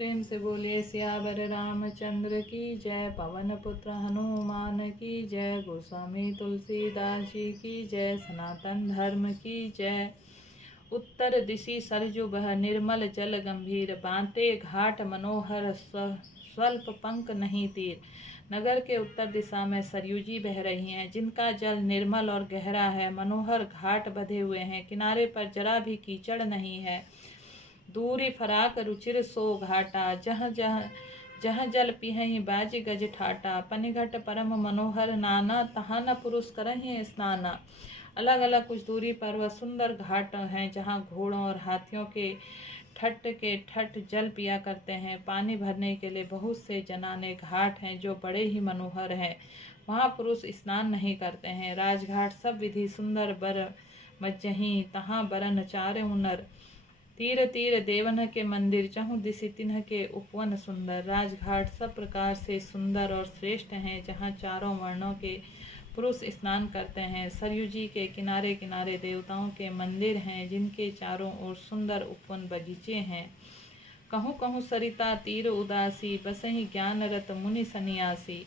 प्रेम से बोलिए सियावर रामचंद्र की जय। पवन पुत्र हनुमान की जय। गोस्वामी तुलसीदास जी की जय। सनातन धर्म की जय। उत्तर दिशि सरजु बह निर्मल जल गंभीर। बांते घाट मनोहर स्वल्प पंक नहीं तीर। नगर के उत्तर दिशा में सरयू जी बह रही हैं, जिनका जल निर्मल और गहरा है। मनोहर घाट बंधे हुए हैं, किनारे पर जरा भी कीचड़ नहीं है। दूरी फराक रुचिर सो घाटा। जह जह जह जल पिहहि बाज गज ठाटा। पनिघट परम मनोहर नाना, तहाँ न पुरुष करहि स्नाना। अलग अलग कुछ दूरी पर वह सुंदर घाट हैं, जहाँ घोड़ों और हाथियों के ठट जल पिया करते हैं। पानी भरने के लिए बहुत से जनाने घाट हैं, जो बड़े ही मनोहर हैं। वहाँ पुरुष स्नान नहीं करते हैं। राजघाट सब विधि सुंदर बर मज्जहीं, तहाँ बरन चारे नर। तीर तीर देवन के मंदिर, चहुँ दिशि तिन्ह के उपवन सुंदर। राजघाट सब प्रकार से सुंदर और श्रेष्ठ हैं, जहाँ चारों वर्णों के पुरुष स्नान करते हैं। सरयू जी के किनारे किनारे देवताओं के मंदिर हैं, जिनके चारों ओर सुंदर उपवन बगीचे हैं। कहूँ कहूँ सरिता तीर उदासी, बसहि ज्ञान रत मुनि सन्यासी।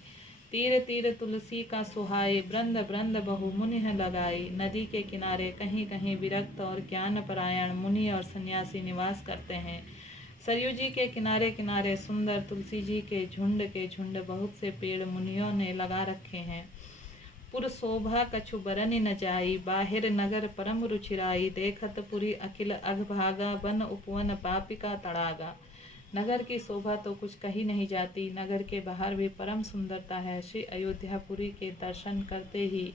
तीर तीर तुलसी का सुहाई, ब्रंद ब्रंद बहु मुनि लगाई। नदी के किनारे कहीं कहीं विरक्त और ज्ञान परायण मुनि और सन्यासी निवास करते हैं। सरयू जी के किनारे किनारे सुंदर तुलसी जी के झुंड बहुत से पेड़ मुनियों ने लगा रखे हैं। पुर शोभा कछु बरनि न जाई, बाहिर नगर परम रुचिराई। देखत पुरी अखिल अघभागा, बन उपवन पापिका तड़ागा। नगर की शोभा तो कुछ कही नहीं जाती, नगर के बाहर भी परम सुंदरता है। श्री अयोध्यापुरी के दर्शन करते ही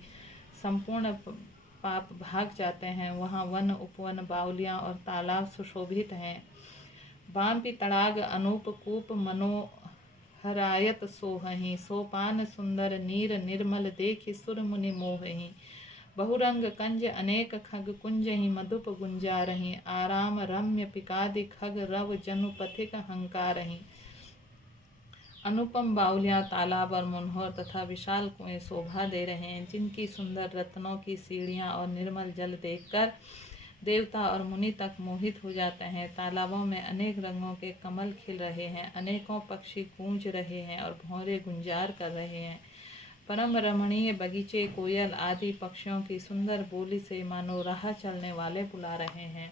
संपूर्ण पाप भाग जाते हैं। वहाँ वन उपवन बावलियाँ और तालाब सुशोभित हैं। बांपी तड़ाग अनूप कूप मनोहरायत सोहहीं। सोपान सुंदर नीर निर्मल, देखि सुर मुनि मोहहीं। बहुरंग कंज अनेक खग, कुंजहि मधुप गुंजारहि। आराम रम्य पिकादि खग, रव जनु पथिक हंकारहि। अनुपम बाउलियाँ तालाब और मनोहर तथा विशाल कुएं शोभा दे रहे हैं, जिनकी सुंदर रत्नों की सीढ़ियाँ और निर्मल जल देखकर देवता और मुनि तक मोहित हो जाते हैं। तालाबों में अनेक रंगों के कमल खिल रहे हैं, अनेकों पक्षी गूंज रहे हैं और भौरे गुंजार कर रहे हैं। परम रमणीय बगीचे कोयल आदि पक्षियों की सुंदर बोली से मानो राह चलने वाले बुला रहे हैं।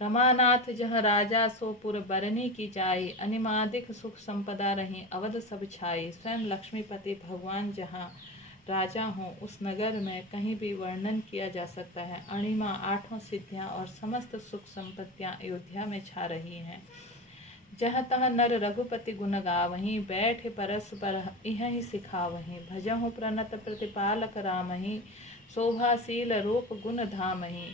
रमानाथ जहाँ राजा सोपुर बरनी की जाई, अनिमादिक सुख संपदा रही अवध सब छाई। स्वयं लक्ष्मीपति भगवान जहाँ राजा हों, उस नगर में कहीं भी वर्णन किया जा सकता है। अणिमा आठों सिद्धियां और समस्त सुख संपत्तियां अयोध्या में छा रही हैं। जह तह नर रघुपति गुण गावहीं, बैठ परस्पर इहि सिखावहीं। भजहु प्रणत प्रतिपालक रामहीं, शोभाशील रूप गुण धामहीं।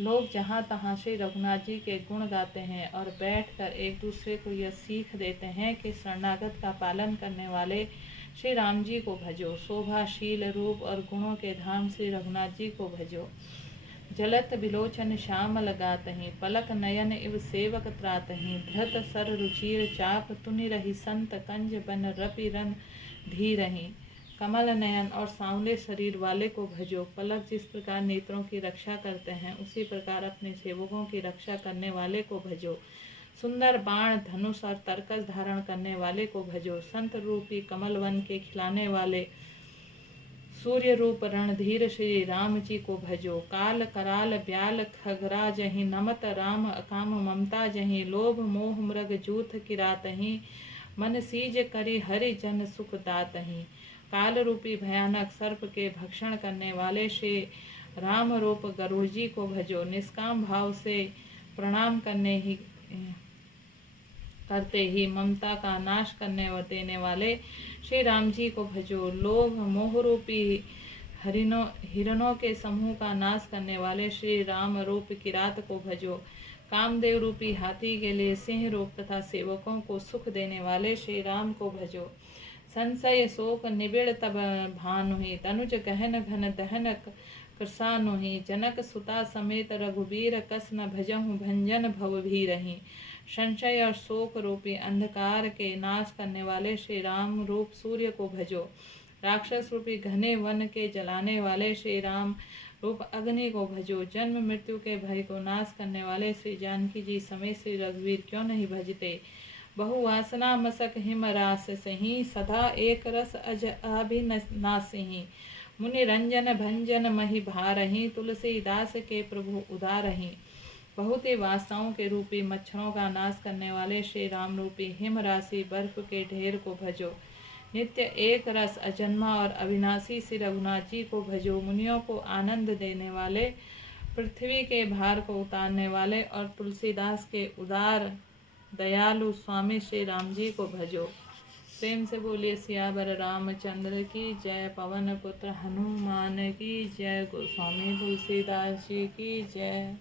लोग जहाँ तहाँ श्री रघुनाथ जी के गुण गाते हैं और बैठकर एक दूसरे को यह सीख देते हैं कि शरणागत का पालन करने वाले श्री राम जी को भजो। शोभाशील रूप और गुणों के धाम श्री रघुनाथ जी को भजो। जलत बिलोचन श्याम लगातहीं, पलक नयन इव सेवक त्रातहीं। धृत सर रुचिर चाप, तुनि रही संत कंज बन रपि रन धीरहीं। कमल नयन और सांवले शरीर वाले को भजो। पलक जिस प्रकार नेत्रों की रक्षा करते हैं, उसी प्रकार अपने सेवकों की रक्षा करने वाले को भजो। सुंदर बाण धनुष और तरकस धारण करने वाले को भजो। संत रूपी कमल वन के खिलाने वाले सूर्य रूप रणधीर श्री राम जी को भजो। काल कराल ब्याल खगरा जहीं, नमत राम अकाम ममता जहीं। लोभ मोह मृग जूथ किरातहीं, मन सीज करी हरि जन सुख दातहीं। काल रूपी भयानक सर्प के भक्षण करने वाले श्री राम रूप गरुड़ जी को भजो। निष्काम भाव से प्रणाम करते ही ममता का नाश करने और देने वाले श्री राम जी को भजो। लोभ मोह रूपी हिरणों के समूह का नाश करने वाले श्री राम रूप किरात को भजो। कामदेव रूपी हाथी के लिए सिंह रूप तथा सेवकों को सुख देने वाले श्री राम को भजो। संशय शोक निबिड़ तब भानुहि, तनुज गहन घन दहन कृसानुहि। जनक सुता समेत रघुबीर, कस न भजहु भंजन भव भीरहि। संशय और शोक रूपी अंधकार के नाश करने वाले श्री राम रूप सूर्य को भजो। राक्षस रूपी घने वन के जलाने वाले श्री राम रूप अग्नि को भजो। जन्म मृत्यु के भय को नाश करने वाले श्री जानकी जी समेत श्री रघुवीर क्यों नहीं भजते। बहुवासना मसक हिम रास सही, सदा एक रस अज अभिनासही। मुनि रंजन भंजन मही भारही, तुलसीदास के प्रभु उदारही। बहुत ही वासनाओं के रूपी मच्छरों का नाश करने वाले श्री राम रूपी हिम राशि बर्फ के ढेर को भजो। नित्य एक रस अजन्मा और अविनाशी श्री रघुनाथ जी को भजो। मुनियों को आनंद देने वाले, पृथ्वी के भार को उतारने वाले और तुलसीदास के उदार दयालु स्वामी श्री राम जी को भजो। प्रेम से बोलिए सियावर रामचंद्र की जय। पवन पुत्र हनुमान की जय। गोस्वामी तुलसीदास जी की जय।